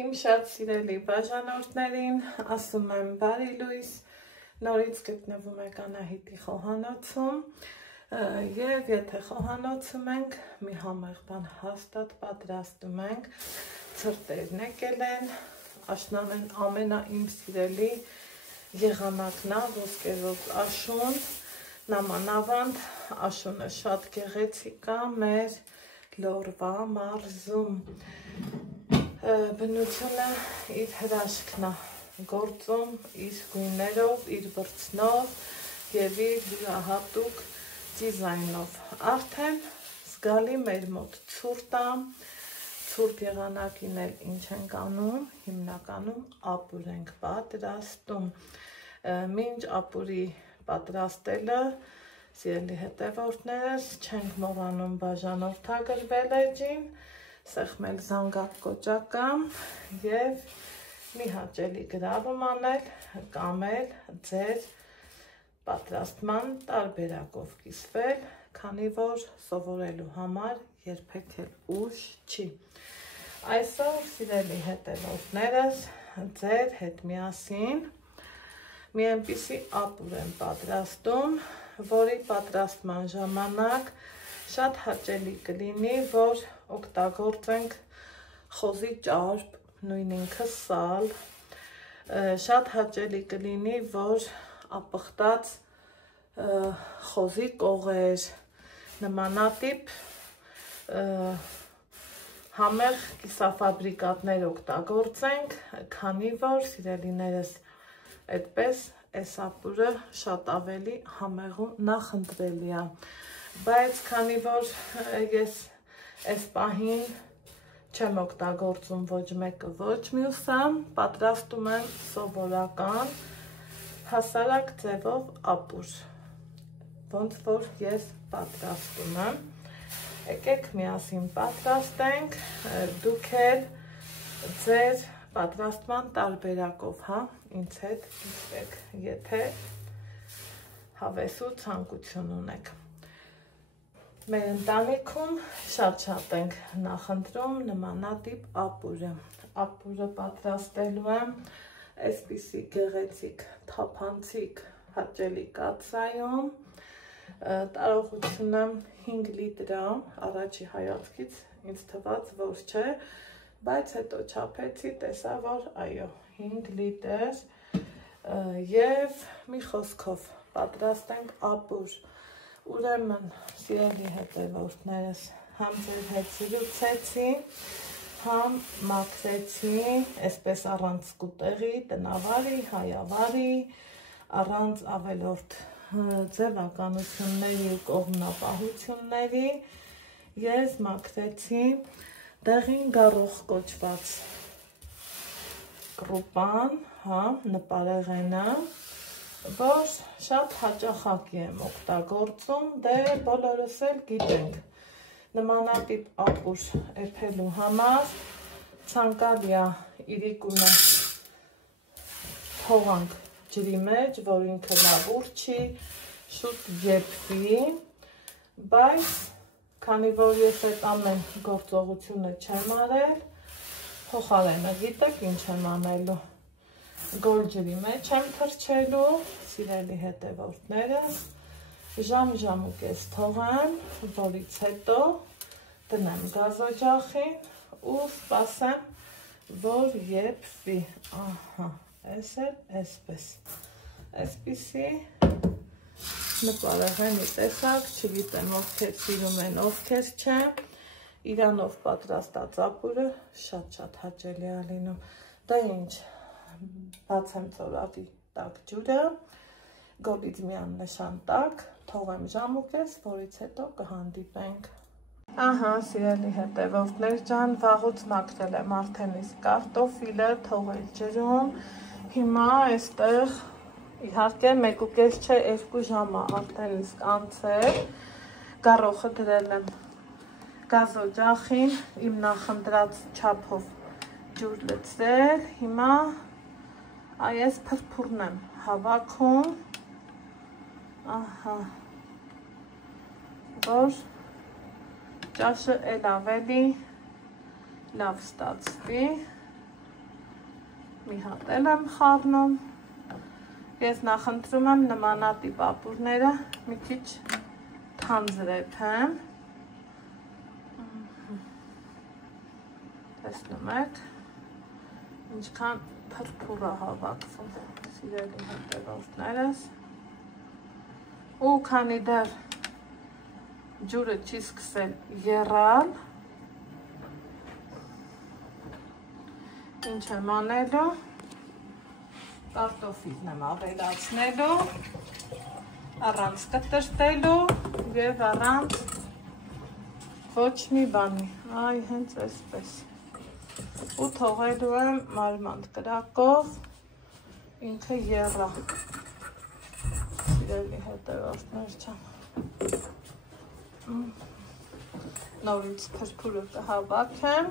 Իմ շատ սիրելի բաժանորդներին, ասում եմ բարի լույս, նորից գտնվում եք Անահիտի խոհանոցում և եթե խոհանոցում ենք, մի համեղ բան հաստատ պատրաստում ենք, ցրտերն եկել են, աշնան են ամենաիմ սիրելի եղանակն է, ոսկերով աշուն, նամանավանդ աշունը շատ գեղեցիկ է մեր Լորվա մարզում, բնությունը իր հրաշքն է գործում իր գույներով, իր բրձնով և իր յուրահատուկ դիզայնով, արդեն զգալի մեր մոտ ցուրտ է, ցուրտ եղանակին էլ ինչ ենք անում, հիմնականում ապուր ենք պատրաստում, մինչ ապուրի պատրաստելը, սիրելի հետևորդներս, չենք մոռանում բաժանորդագրվել էջին, սեղմել զանգակ կոճակամ և մի հաճելի գրավում անել կամ էլ ձեր պատրաստման տարբերակով կիսվել, քանի որ սովորելու համար երբեք էլ ուշ չի։ Այսօր, սիրելի հետևորդներս, ձեր հետ միասին մի այնպիսի ապուր եմ պատրաստում, որի պատրաստման ժամանակ շատ հաճելի կլինի, որ օգտագործենք խոզի ճարպ, նույն ինքը սալ, շատ հաճելի կլինի, որ ապխտած խոզի կողեր, նմանատիպ համեղ կիսաֆաբրիկատներ օգտագործենք, քանի որ, սիրելիներս, այդպես այս ապուրը շատ ավելի համեղ ու նախընտրելի է, բայց քանի որ ես այս պահին չեմ օգտագործում ոչ մեկը, ոչ մյուսը, պատրաստում եմ սովորական հասարակ ձևով ապուր, ոնց որ ես պատրաստում եմ, եկեք միասին պատրաստենք, դուք էլ ձեր պատրաստման տարբերակով, ինձ հետ կիսվեք, եթե հավես ու ցանկություն ունեք։ Մեր ընտանիքում շատ ենք նախընտրում նմանատիպ ապուրը։ Ապուրը պատրաստելու եմ այսպիսի գեղեցիկ, թափանցիկ, հաճելի կաթսայում, տարողությունը 5 լիտր է, առաջի հայացքից ինձ թվաց, որ չէ, բայց հետո չափեցի, տեսա, որ այո, 5 լիտր և մի խոսքով պատրաստենք ապուր, ուրեմն սիրելի հետևորդներս, համ ձեր հետ զրուցեցի, համ մաքրեցի, այսպես առանց սկուտեղի, տնավարի, հայավարի, առանց ավելորդ ձևականությունների ու կողմնապահությունների, ես մաքրեցի դեղին գառող կոչված կրուպան, նպարեղենը, որ շատ հաճախակի եմ օգտագործում, դե բոլորս էլ գիտենք, նմանատիպ ապուր էփելու համար ցանկալի է իրիկունը թողանք ջրի մեջ, որ ինքը լավ ուռչի, շուտ եփվի, բայց քանի որ ես այդ ամեն գործողությունը չեմ արել, փոխարենը գիտեք ինչ եմ անելու, գոլ ջրի մեջ եմ թռչելու, սիրելի հետևորդներս, ժամ ու կես թողեմ, որից հետո դնեմ գազօջախին ու սպասեմ, որ եփվի, այս էլ այսպես, այսպիսի նպարեղենի տեսակ, չգիտեմ ովքեր սիրում են, ովքեր չեմ, իրանով պատրաստած ապուրը շատ հաճելի է լինում, դա ինչ, բացեմ ծորավի տաք ջուրը, գոլից մի աննշան տաք, թողեմ ժամ ու կես, որից հետո կհանդիպենք։ Ահա, սիրելի հետևորդներ ջան, վաղուց մաքրել եմ արդեն իսկ կարտոֆիլը, թողել ջրում, հիմա այստեղ իհարկե 1.5 չէ 2 ժամ է արդեն իսկ անցել, գառոխը դրել եմ գազօջախին, իմ նախընտրած չափով ջուր լցրել, հիմա այս փրփուրն եմ հավաքում, որ ճաշը էլ ավելի լավ ստացվի, մի հատ եմ խառնում։ Ես նախընտրում եմ նմանատիպ ապուրները մի քիչ թանձրեփեմ։ Տեսնում եք, ինչքան փրփուր է հավաքվում, սիրելի հետևորդներս։ Ու քանի դեռ ջուրը չի սկսել եռալ, ինչ եմ անելու, կարտոֆիլն եմ ավելացնելու, առանց կտրտելու և առանց ոչ մի բանի, այ հենց այսպես։ Ու թողելու եմ մարմանդ կրակով, ինքը եռա, սիրելի հետևորդներ չեմ։ Նորից փրփուրը կհավաքեմ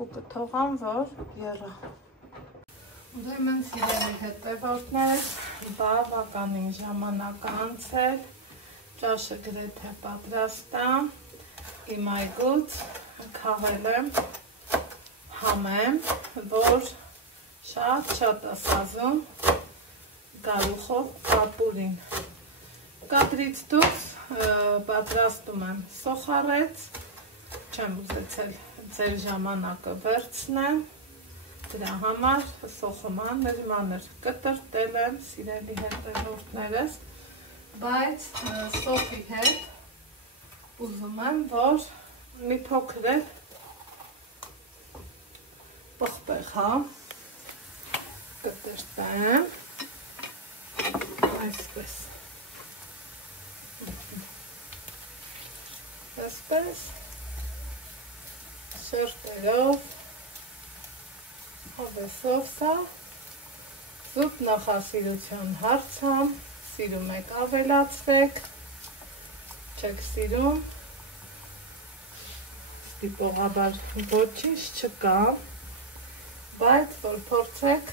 ու կթողամ, որ եռա։ Ուրեմն սիրելի հետևորդներ, բավականին ժամանակ անցել, ճաշը գրեթե պատրաստ է, իմ այգուց քաղել եմ համեմ, որ շատ ասազում գարուխով ապուրին։ Կադրից դուրս պատրաստում եմ սոխարեց, չեմ ուզեցել ձեր ժամանակը վերցնեմ, դրա համար սոխը մանր կտրտել եմ, սիրելի հետևորդներս, բայց սոխի հետ ուզում եմ, որ մի փոքր էլ պղպեղ, հա, կտրտեմ, այսպես, այսպես, շերտերով, հավեսով սա, զուտ նախասիրության հարցամ, սիրում եք ավելացրեք, չեք սիրում, ստիպողաբար ոչինչ չկա, բայց որ փորձեք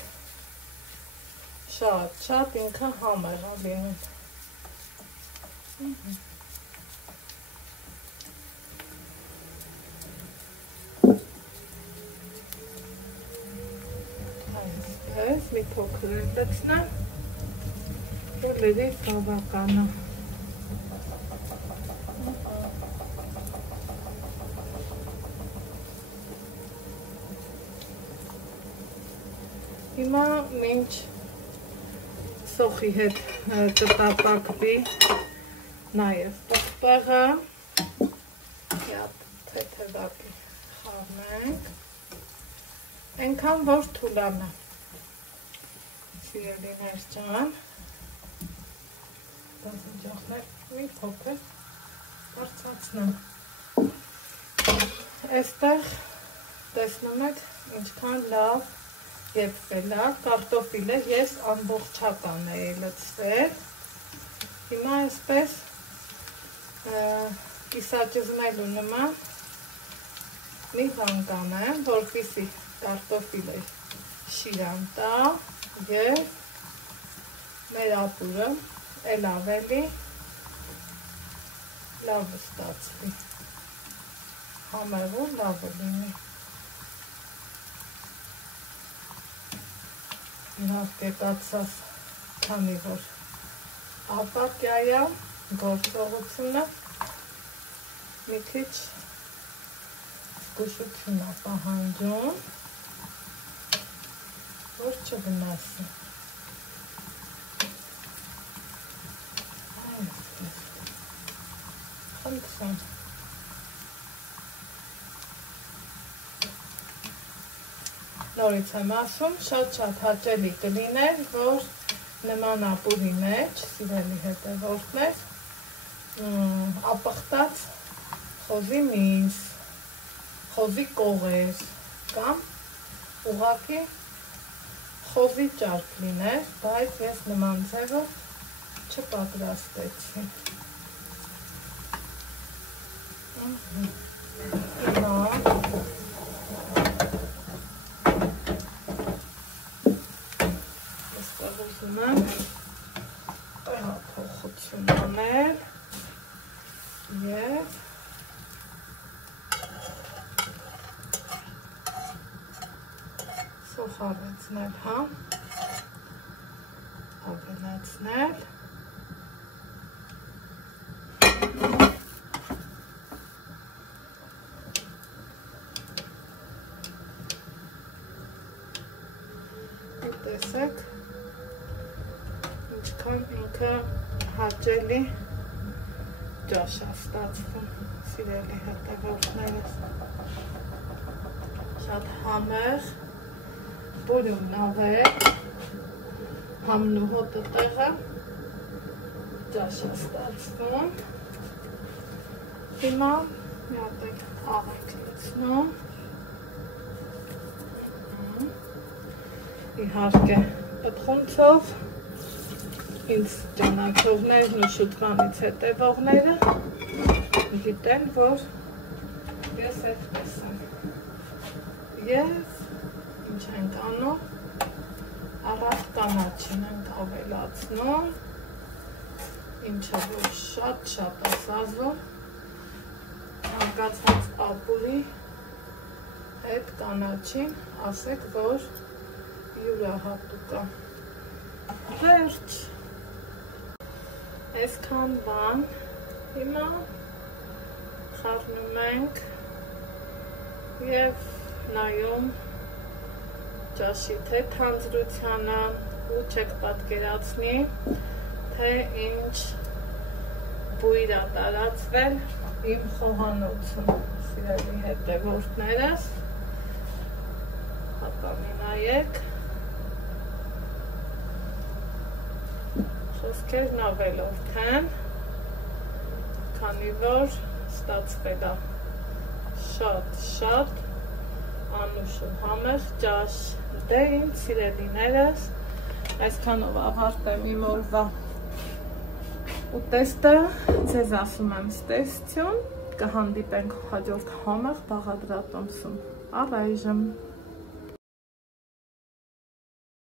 շատ ինքը համեղ է լինում։ Այսպես մի փոքր լցնեմ, որ լրիվ բավական է։ Հիմա մինչ սոխի հետ կտապակվի նաև պղպեղը, թեթևակի խառնենք, այնքան որ թուլանա, սիրելիներ ջան, դասնջախներ մի փոքր բարձրացնեմ, այստեղ տեսնում եք ինչքան լավ եփվել է, կարտոֆիլը ես ամբողջական էի լցրել, հիմա այսպես կիսաճզմելու նման մի բան կանեմ, որպեսզի կարտոֆիլը շիրան տա և մեր ապուրը էլ ավելի լավը ստացվի, համեղու լավը լինի։ Իհարկե կացած, քանի որ ապակյա է, գործողությունը մի քիչ զգուշություն է պահանջում, որ չվնասի։ Այսպես, խնդրեմ։ Նորից եմ ասում, շատ հաճելի կլիներ, որ նման ապուրի մեջ, սիրելի հետևորդներ, ապխտած խոզի միս, խոզի կողեր կամ ուղղակի խոզի ճարպ լիներ, բայց ես նման ձևով չպատրաստեցի։ Հիմա ուզում եմ փոխություն անել և Փոխարինել, հա, ավելացնել, ու տեսեք, ինչքան ինքը հաճելի ջաշ է ստացվում, սիրելի հետևորդներս, շատ համեղ, բուրյուն նավեր, համն ու հոտը տեղը ջաշ է ստացվում, հիմա մի հատ աղ ենք լցնում, իհարկե պտղունցով, ինձ ճանաչողներն ու շուտվանից հետևողները գիտեն, որ ես այդպես եմ և ինչ ենք անում, առանց կանաչին ենք ավելացնում, ինչը որ շատ ասազում, հանգացած ապուրի հետ կանաչին ասեք, որ յուրահատուկ է, վերջ, այսքան բան, հիմա խառնում ենք և նայում ջաշի թե թանձրությանը ու չեք պատկերացնի, թե ինչ բույր է տարածվել իմ խոհանոցում, սիրելի հետևորդներս, հատանի նայեք, խոսքերն ավելորդ են, քանի որ ստացվել է շատ անուշ ու համեղ ջաշ, դե ինձ սիրելիներս, այսքանով ավարտեմ իմ օրվա ուտեստը, ձեզ ասում եմ ստեսություն, կհանդիպենք հաջորդ համեղ բաղադրատոմսում, առայժմ